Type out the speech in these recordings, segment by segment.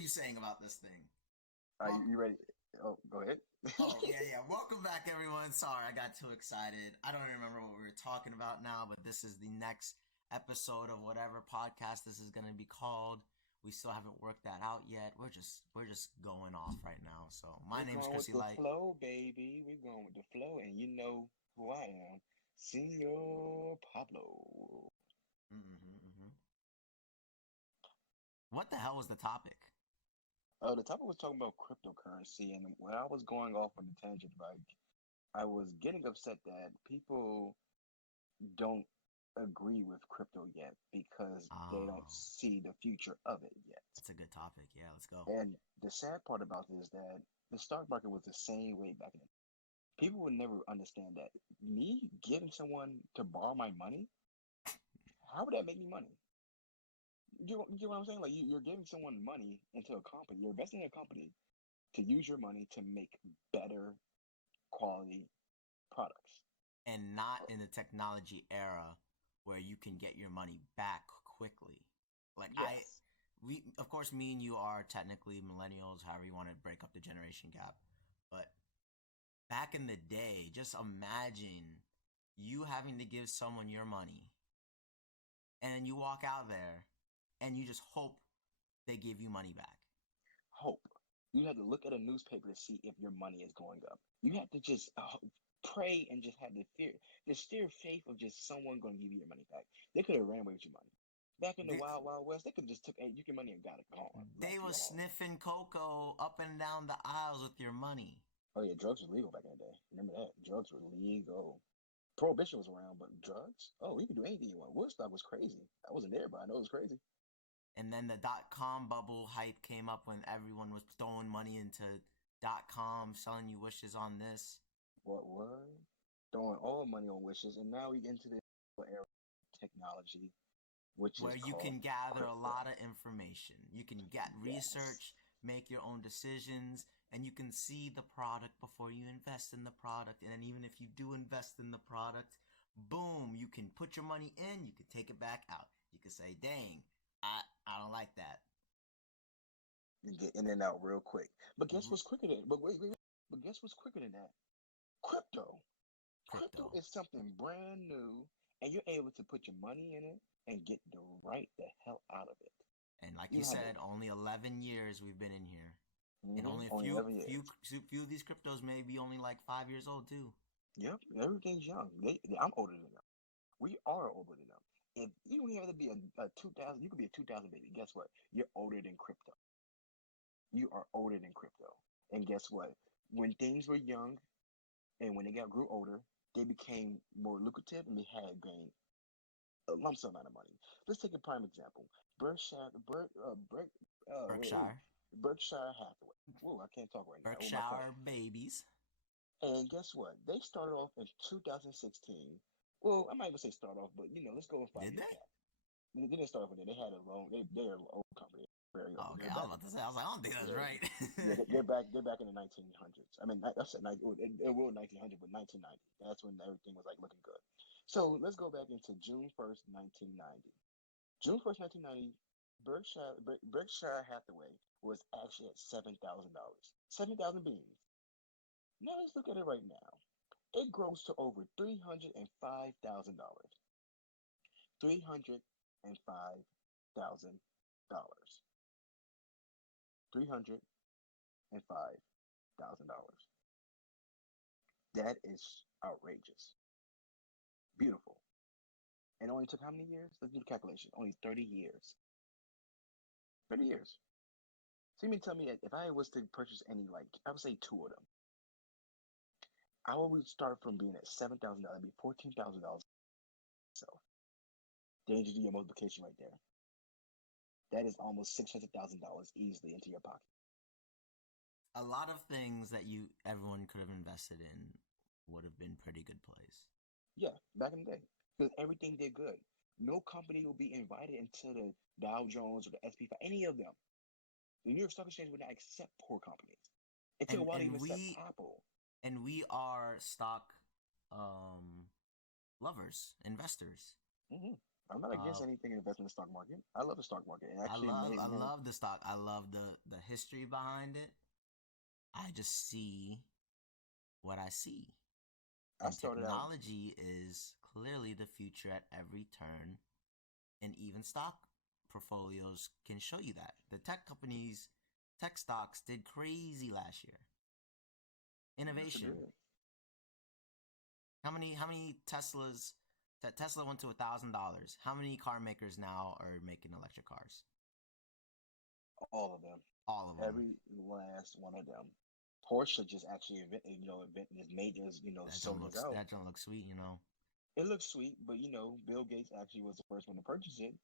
you saying about this thing? Are Well, you ready? Oh, go ahead. oh yeah. Welcome back, everyone. Sorry, I got too excited. I don't remember what we were talking about now, but this is the next episode of whatever podcast this is going to be called. We still haven't worked that out yet. We're just going off right now. So my We're name's going with Chrissy the Light. flow, baby. We're going with the flow, and you know who I am, Senor Pablo. Mm-hmm. What the hell was the topic? The topic was talking about cryptocurrency, and when I was going off on the tangent, like I was getting upset that people don't agree with crypto yet because they don't Oh, see the future of it yet. that's a good topic. Yeah, let's go. And the sad part about this is that the stock market was the same way back in the people would never understand that me giving someone to borrow my money, how would that make me money? You get what I'm saying? Like you're giving someone money into a company, you're investing in a company to use your money to make better quality products. And not in the technology era where you can get your money back quickly. Like Yes. we of course me and you are technically millennials, however you want to break up the generation gap. But back in the day, just imagine you having to give someone your money and you walk out there and you just hope they give you money back. Hope. You had to look at a newspaper to see if your money is going up. You had to just pray and just have the sheer faith of just someone going to give you your money back. They could have ran away with your money. Back in the They, wild, wild west, they could have just took your money and got it gone, they left you was alone. sniffing cocoa up and down the aisles with your money. Oh yeah, drugs were legal back in the day. Remember that? Drugs were legal. Prohibition was around, but drugs? Oh, you could do anything you want. Woodstock was crazy. I wasn't there, but I know it was crazy. And then the .com bubble hype came up when everyone was throwing money into .com, selling you wishes on this, What were throwing all money on wishes, and now we into the era of technology, which where is you called can gather a crypto. lot of information. You can get Yes. research, make your own decisions, and you can see the product before you invest in the product. And then even if you do invest in the product, boom, you can put your money in, you can take it back out. You can say, dang, I don't like that. And get in and out real quick. But guess what's quicker than? But wait. But guess what's quicker than that? Crypto. Crypto Crypto. is something brand new, and you're able to put your money in it and get the hell out of it. And like You you don't have to. said, only 11 years we've been in here. And only a Only few 11 years. few of these cryptos may be only like 5 years old too. Yep, everything's young. I'm older than them. We are older than them. If you don't have to be a 2000, you could be a 2000 baby. Guess what? You're older than crypto. You are older than crypto. And guess what? When things were young and when they grew older, they became more lucrative and they had gained a lump sum amount of money. Let's take a prime example. Berkshire, Ber, Ber, wait, ooh, Berkshire. Berkshire Hathaway. Ooh, I can't talk right now. Oh, my tongue. Berkshire babies. And guess what? They started off in 2016. Well, I'm not even say start off, but let's go with Did 5 year they? cap. They didn't start off with it. They had a loan. They're an old company, very Oh, old. okay, They're I was back. about to say. I was like, I don't think that's Yeah, right. yeah. They're back in the 1900s. I mean, I said it will 1900, but 1990. That's when everything was like looking good. So let's go back into June 1st, 1990. June 1st, 1990. Berkshire Hathaway was actually at $7,000. 7,000 beans. Now let's look at it right now. It grows to over $305,000. $305,000. $305,000. That is outrageous. Beautiful. And it only took how many years? Let's do the calculation. Only 30 years. 30 years. So you mean tell me that if I was to purchase any, like, I would say two of them, I would start from being at $7,000, be $14,000 itself. Then you do your multiplication right there. That is almost $600,000 easily into your pocket. A lot of things that everyone could have invested in would have been pretty good plays. Yeah, back in the day. Because everything did good. No company will be invited into the Dow Jones or the SP5, any of them. The New York Stock Exchange would not accept poor companies. It took a And while to even and accept we Apple. and we are stock um lovers, investors. hmm I'm not Uh against anything investing in the stock market. I love the stock market. And I actually, love I man, love the stock. I love the history behind it, I just see what I see. I And started out. technology is clearly the future at every turn, and even stock portfolios can show you that. The tech companies, tech stocks did crazy last year. Yes, it Innovation. did. How many Teslas? Tesla went to $1,000. How many car makers now are making electric cars? All of them. All of them. Every last one of them. Porsche just actually just made this, sold this out. That don't look sweet, you know. It looks sweet, but Bill Gates actually was the first one to purchase it.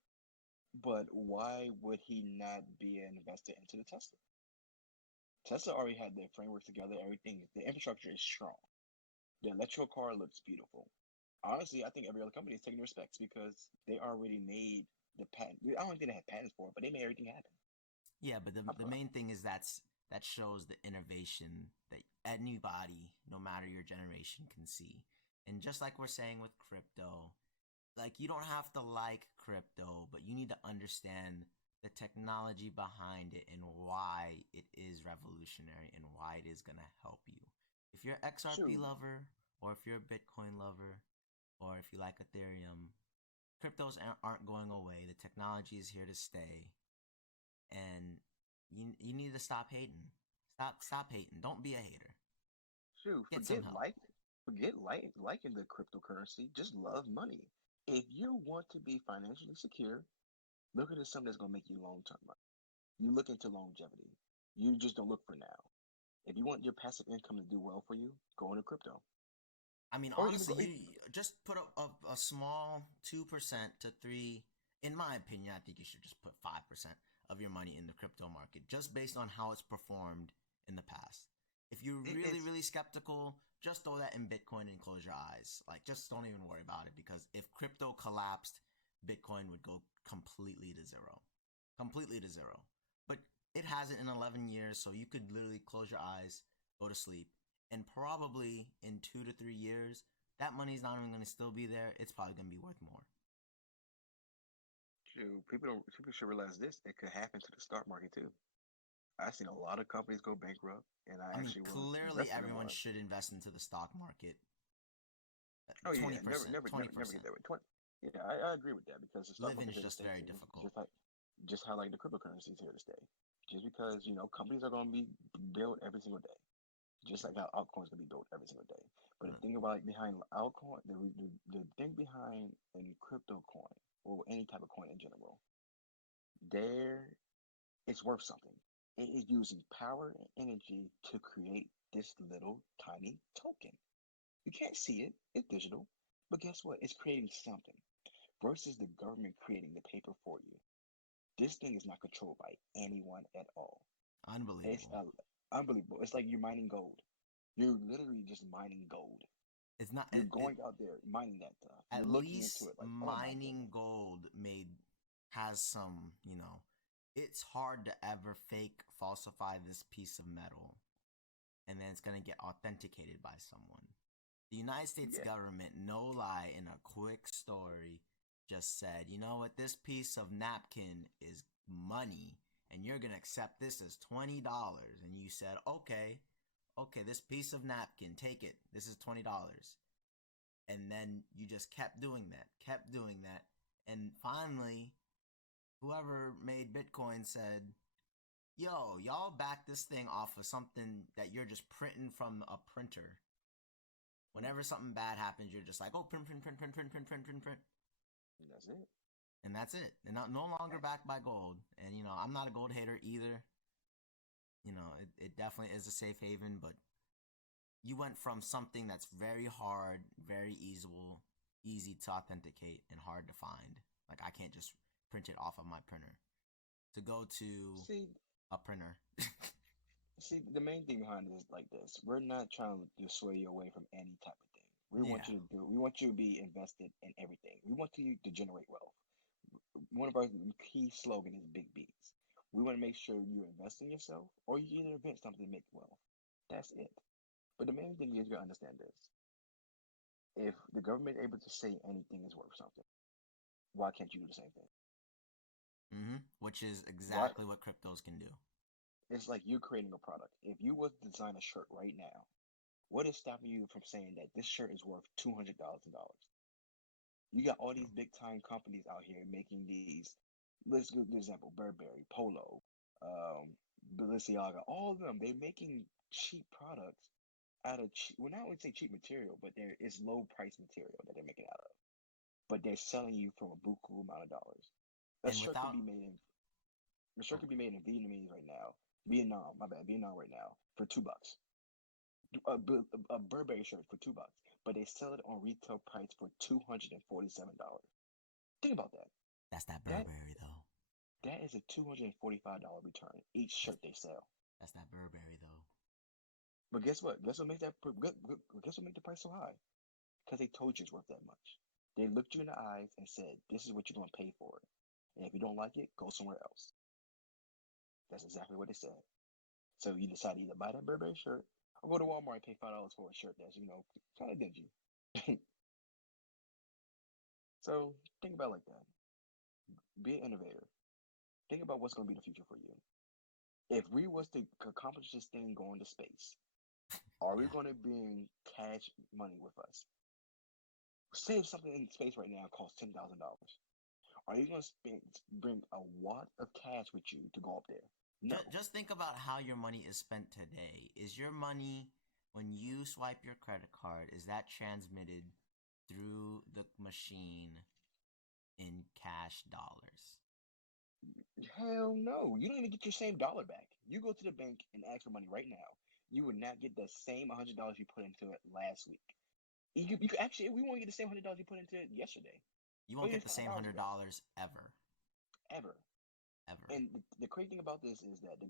But why would he not be an investor into the Tesla? Tesla already had their framework together, everything. The infrastructure is strong. The electrical car looks beautiful. Honestly, I think every other company is taking the respects because they already made the patent. I don't think they had patents for it, but they made everything happen. Yeah, but the I the put, main thing is that shows the innovation that anybody, no matter your generation, can see. And just like we're saying with crypto, like you don't have to like crypto, but you need to understand the technology behind it and why it is revolutionary and why it is going to help you. If you're an XRP shoot, lover, or if you're a Bitcoin lover, or if you like Ethereum, cryptos aren't going away. The technology is here to stay, and you need to stop hating. Stop hating. Don't be a hater. shoot, Get some help. liking the cryptocurrency. Just love money. If you want to be financially secure, look at something that's gonna make you long term money. You look into longevity. You just don't look for now. If you want your passive income to do well for you, go into crypto. I mean, Or even honestly, go. you just put a small 2% to 3. In my opinion, I think you should just put 5% of your money in the crypto market, just based on how it's performed in the past. If you're really, It's really skeptical, just throw that in Bitcoin and close your eyes. Like, just don't even worry about it, because if crypto collapsed, Bitcoin would go completely to zero. Completely to zero. But it hasn't in 11 years, so you could literally close your eyes, go to sleep, and probably in 2 to 3 years, that money's not even going to still be there. It's probably going to be worth more. true. People should realize this. It could happen to the stock market too. I've seen a lot of companies go bankrupt, and I I mean, actually was clearly invested in everyone one. should invest into the stock market. Oh yeah, never, 20%, never, never, never 20%. get that way. 20. Yeah, I agree with that because the stock Living market is is here to just stay very too. difficult. Just how like the cryptocurrency is here to stay. Just because companies are going to be built every single day, just like how altcoins going to be built every single day. But the Mm. thing about behind altcoin, the thing behind a crypto coin or any type of coin in general, there it's worth something. It is using power and energy to create this little tiny token. You can't see it, it's digital. But guess what? It's creating something versus the government creating the paper for you. This thing is not controlled by anyone at all. It's Unbelievable. unbelievable. It's like you're mining gold. You're literally just mining gold. It's not. You're going out there mining that stuff. You're At looking into least it like, oh my mining goodness. gold has some, it's hard to ever fake falsify this piece of metal, and then it's going to get authenticated by someone. The United States Yeah, government, no lie, in a quick story, just said, you know what, this piece of napkin is money, and you're going to accept this as $20. And you said, okay, this piece of napkin, take it. This is $20. And then you just kept doing that, kept doing that. And finally, whoever made Bitcoin said, yo, y'all back this thing off of something that you're just printing from a printer. mm, Whenever something bad happens, you're just like, oh, print, print, print, print, print, print, print, print, print. that's it. And that's it. And not no longer backed by gold. And I'm not a gold hater either. It definitely is a safe haven, but you went from something that's very hard, very easy to authenticate and hard to find. Like, I can't just print it off of my printer, to go to See, a printer. the main thing behind it is like this. We're not trying to sway you away from any type of thing. Yeah, We want you to be invested in everything. We want you to generate wealth. One of our key slogan is big B's. We want to make sure you invest in yourself or you either invent something to make wealth. That's it. But the main thing is you gotta understand this. If the government is able to say anything is worth something, why can't you do the same thing? which is Why exactly what cryptos can do. It's like you're creating a product. If you was to design a shirt right now, what is stopping you from saying that this shirt is worth $200,000? You got all these big time companies out here making these. Let's give an example: Burberry, Polo, um, Balenciaga. All of them, they're making cheap products out of cheap. Well, not only say cheap material, but it's low price material that they're making out of. But they're selling you from a buku amount of dollars. A And shirt could without be made in a shirt could be made in Vietnamese right now, Vietnam, my bad, Vietnam right now for $2. A Burberry shirt for $2, but they sell it on retail price for $247. Think about that. that's that That Burberry though. that is a $245 return each That's shirt they sell. that's that Burberry though. But guess what? Guess what make the price so high? Because they told you it's worth that much. They looked you in the eyes and said, "This is what you're gonna pay for it. And if you don't like it, go somewhere else." That's exactly what they said. So you decide to either buy that Burberry shirt or go to Walmart and pay $5 for a shirt that's kind of dingy. So think about it like that. Be an innovator. Think about what's going to be the future for you. If we was to accomplish this thing going to space, are we Yeah. going to bring cash money with us? Say if something in space right now costs $10,000. Are you going to bring a wad of cash with you to go up there? No. Just think about how your money is spent today. Is your money, when you swipe your credit card, is that transmitted through the machine in cash dollars? Hell no. You don't even get your same dollar back. You go to the bank and ask for money right now. You would not get the same $100 you put into it last week. You could actually, we won't get the same $100 you put into it yesterday You or won't even get the five same hours hundred ago. dollars ever, Ever. ever. And the crazy thing about this is that the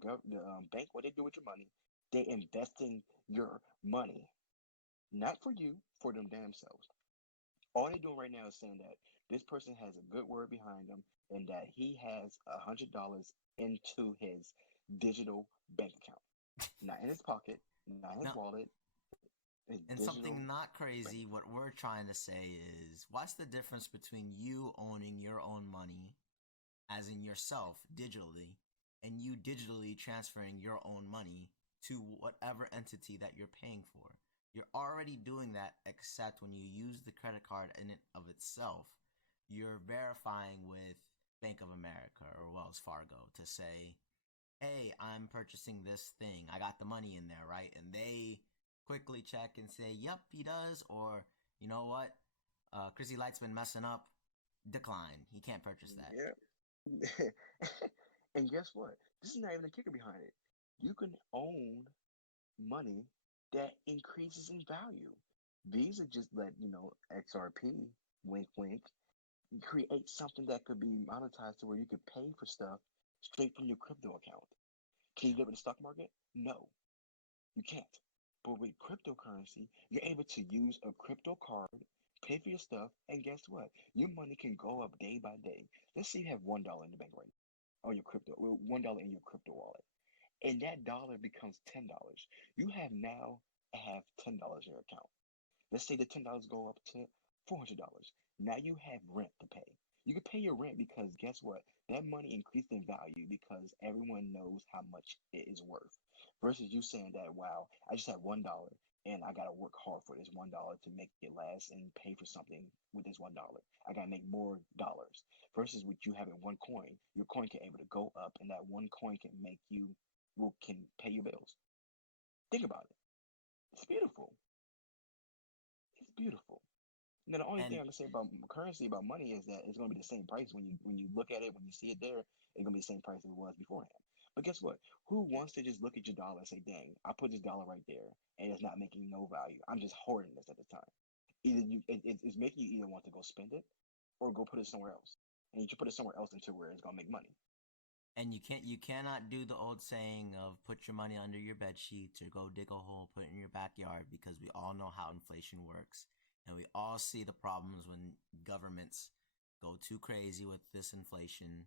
bank, what they do with your money, they investing your money, not for you, for them damn selves. All they're doing right now is saying that this person has a good word behind them and that he has $100 into his digital bank account, not in his pocket, not in his Now, wallet, his and digital something not bank crazy, account. what we're trying to say is, what's the difference between you owning your own money, as in yourself, digitally, and you digitally transferring your own money to whatever entity that you're paying for? You're already doing that, except when you use the credit card in and of itself, you're verifying with Bank of America or Wells Fargo to say, hey, I'm purchasing this thing. I got the money in there, right? And they quickly check and say, yep, he does. Or, you know what? Chrissy Light's been messing up. Decline. He can't purchase that. Yeah. And guess what? This is not even a kicker behind it. You can own money that increases in value. Visa just let XRP, wink wink, create something that could be monetized to where you could pay for stuff straight from your crypto account. Can you do it with the stock market? No, you can't. But with cryptocurrency, you're able to use a crypto card, pay for your stuff, and guess what? Your money can go up day by day. Let's say you have $1 in the bank right now, on your crypto, well, $1 in your crypto wallet, and that dollar becomes $10. You have $10 in your account. Let's say the $10 go up to $400. Now you have rent to pay. You can pay your rent because guess what? That money increased in value because everyone knows how much it is worth. Versus you saying that, wow, I just have $1 and I gotta work hard for this $1 to make it last and pay for something with this $1. I gotta make more dollars. Versus with you having one coin, your coin can able to go up and that one coin can pay your bills. Think about it. It's beautiful. It's beautiful. Now, the only thing And I can say about currency, about money, is that it's going to be the same price when you look at it, when you see it there, it's going to be the same price it was beforehand. But guess what? Who wants to just look at your dollar and say, "Dang, I put this dollar right there, and it's not making no value. I'm just hoarding this at the time." It's making you either want to go spend it or go put it somewhere else, and you should put it somewhere else into where it's going to make money. you cannot do the old saying of put your money under your bed sheets or go dig a hole, put it in your backyard, because we all know how inflation works. And we all see the problems when governments go too crazy with this inflation.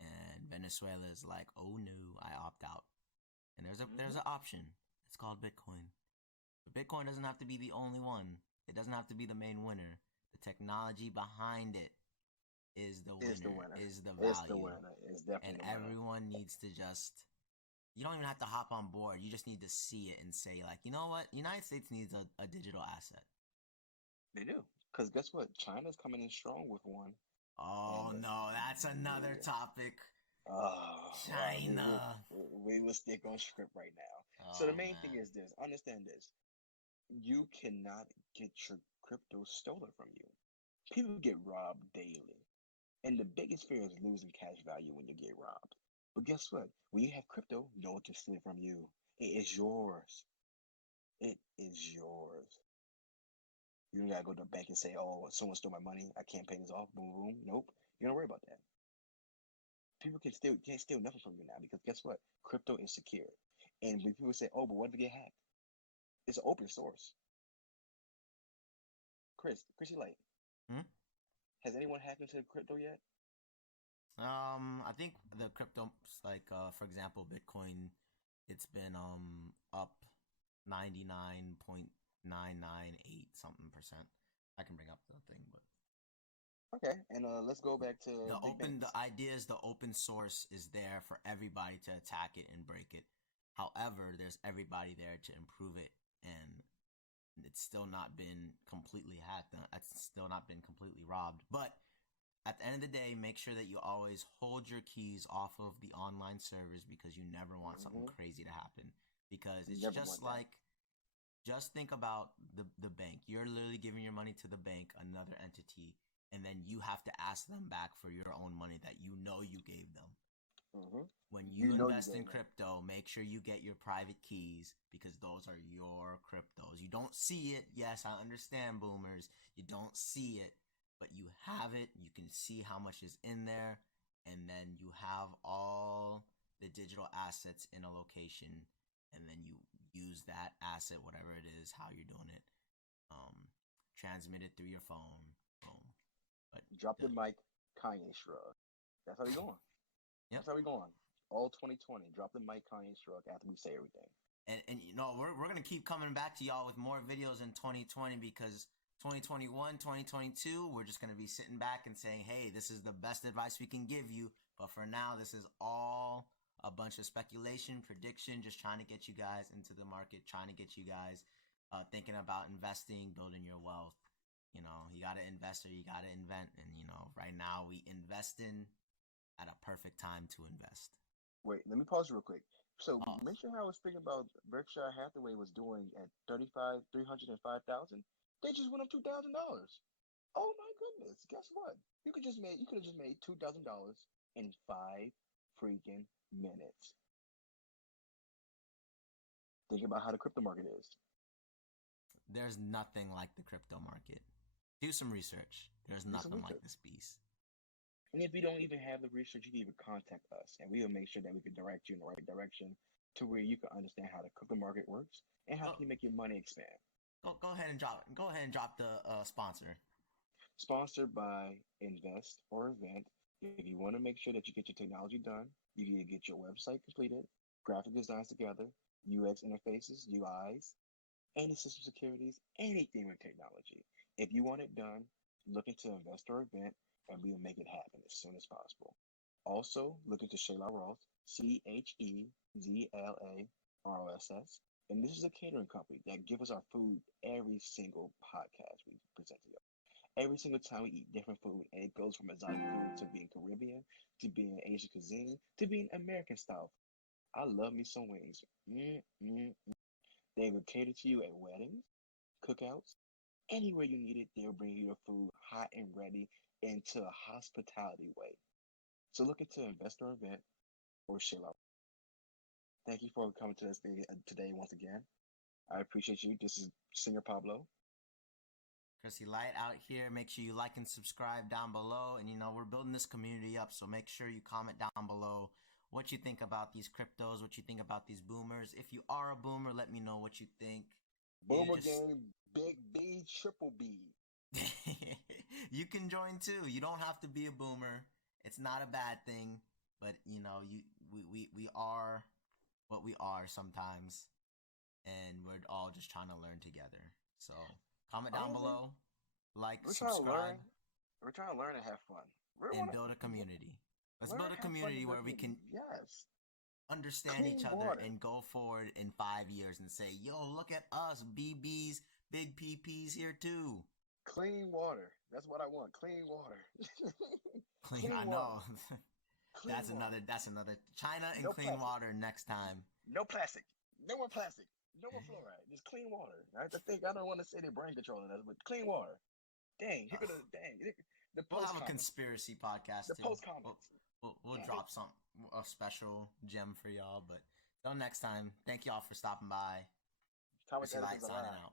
And Venezuela is like, oh no, I opt out. And there's Hmm. an option. It's called Bitcoin. But Bitcoin doesn't have to be the only one. It doesn't have to be the main winner. The technology behind it is the It's the winner, winner. is the It's the value. winner. It's And definitely the winner. everyone needs to just You don't even have to hop on board. You just need to see it and say, like, you know what? United States needs a digital asset. They do. Because guess what? China's coming in strong with one. Oh And no, that's another topic. well, China. we will stick on script right now. So the Oh main thing man. is this. Understand this. You cannot get your crypto stolen from you. People get robbed daily. And the biggest fear is losing cash value when you get robbed. But guess what? When you have crypto, no one can steal it from you. It is yours. It is yours. You don't gotta go to the bank and say, "Oh, someone stole my money. I can't pay this off." Boom, boom. Nope. You don't worry about that. People can't steal nothing from you now because guess what? Crypto is secure. And when people say, "Oh, but what if it get hacked?" It's an open source. Chrissy Light, Hmm? has anyone hacked into crypto yet? I think the crypto, like, for example, Bitcoin, it's been up 99.998 something percent. I can bring up the thing, but Okay, and let's go back to big the banks. idea is the open source is there for everybody to attack it and break it. However, there's everybody there to improve it, and it's still not been completely hacked. It's still not been completely robbed. But at the end of the day, make sure that you always hold your keys off of the online servers because you never want something Hmm. crazy to happen. Because You it's never just want that. like, just think about the bank. You're literally giving your money to the bank, another entity, and then you have to ask them back for your own money that you know you gave them. Hmm. When You you know you invest in gave them. crypto, make sure you get your private keys because those are your cryptos. You don't see it. Yes, I understand, boomers. You don't see it, but you have it. You can see how much is in there, and then you have all the digital assets in a location, and then you use that asset, whatever it is, how you're doing it, um, transmit it through your phone. Boom. But Drop the, the mic, Kanye shrug. That's how we going. yep. That's how we going. All 2020. Drop the mic, Kanye shrug after we say everything. And you know we're gonna keep coming back to y'all with more videos in 2020 because 2021 2022 we're just gonna be sitting back and saying, hey, this is the best advice we can give you, but for now this is all a bunch of speculation, prediction, just trying to get you guys into the market, trying to get you guys thinking about investing, building your wealth. You know, you got to invest or you got to invent, and you know, right now we invest in at a perfect time to invest. Wait, let me pause real quick. So Pause. mention how I was speaking about Berkshire Hathaway was doing at 35, 305,000. They just went up $2,000. Oh my goodness! Guess what? You could have just made $2,000 in 5 freaking minutes. Think about how the crypto market is. There's nothing like the crypto market. Do some research. There's Do some nothing like research. this beast. And if you don't even have the research, you can even contact us, and we will make sure that we can direct you in the right direction to where you can understand how the crypto market works and how Go, can you make your money expand. go ahead and drop. Go ahead and drop the sponsor. Sponsored by Invest or Event. If you want to make sure that you get your technology done, you need to get your website completed, graphic designs together, UX interfaces, UIs, any system securities, anything with technology. If you want it done, look into Invest or Event, and we'll make it happen as soon as possible. Also, look into Shayla Ross, CHEZLAROSS. And this is a catering company that gives us our food every single podcast we present to you. Every single time we eat different food, and it goes from exotic food to being Caribbean, to being Asian cuisine, to being American style. I love me some wings. Mm-mm. They will cater to you at weddings, cookouts, anywhere you need it. They'll bring you your food hot and ready into a hospitality way. So look into Investor Event or Sheila. Thank you for coming to us today once again. I appreciate you. This is Singer Pablo. Chrissy Light out here. Make sure you like and subscribe down below. And you know, we're building this community up, so make sure you comment down below what you think about these cryptos, what you think about these boomers. If you are a boomer, let me know what you think. You Boomer just Gang, Big B, Triple B. you can join too. You don't have to be a boomer. It's not a bad thing, but you know, we are what we are sometimes, and we're all just trying to learn together. So comment down Honestly, below, like, we're trying to learn. subscribe, We're trying to learn and have fun. We and want build a to community. Let's learn, build a have fun in community the where we community. can Yes. understand each Clean other water. and go forward in 5 years and say, yo, look at us, BBs, big PPs here too. Clean water. That's what I want. Clean water. Clean, Clean I know. water. Clean That's water. another China and No clean plastic. water next time. No plastic. No more plastic. No more fluoride. Just clean water. I think I don't want to say they're brain controlling us, but clean water. Dang, here Uh, go the we'll post have a comments. conspiracy podcast The too. post We'll, comments. we'll Dang, drop a special gem for y'all. But till next time, thank y'all for stopping by. comments Chrissy editors Light a signing lie. out.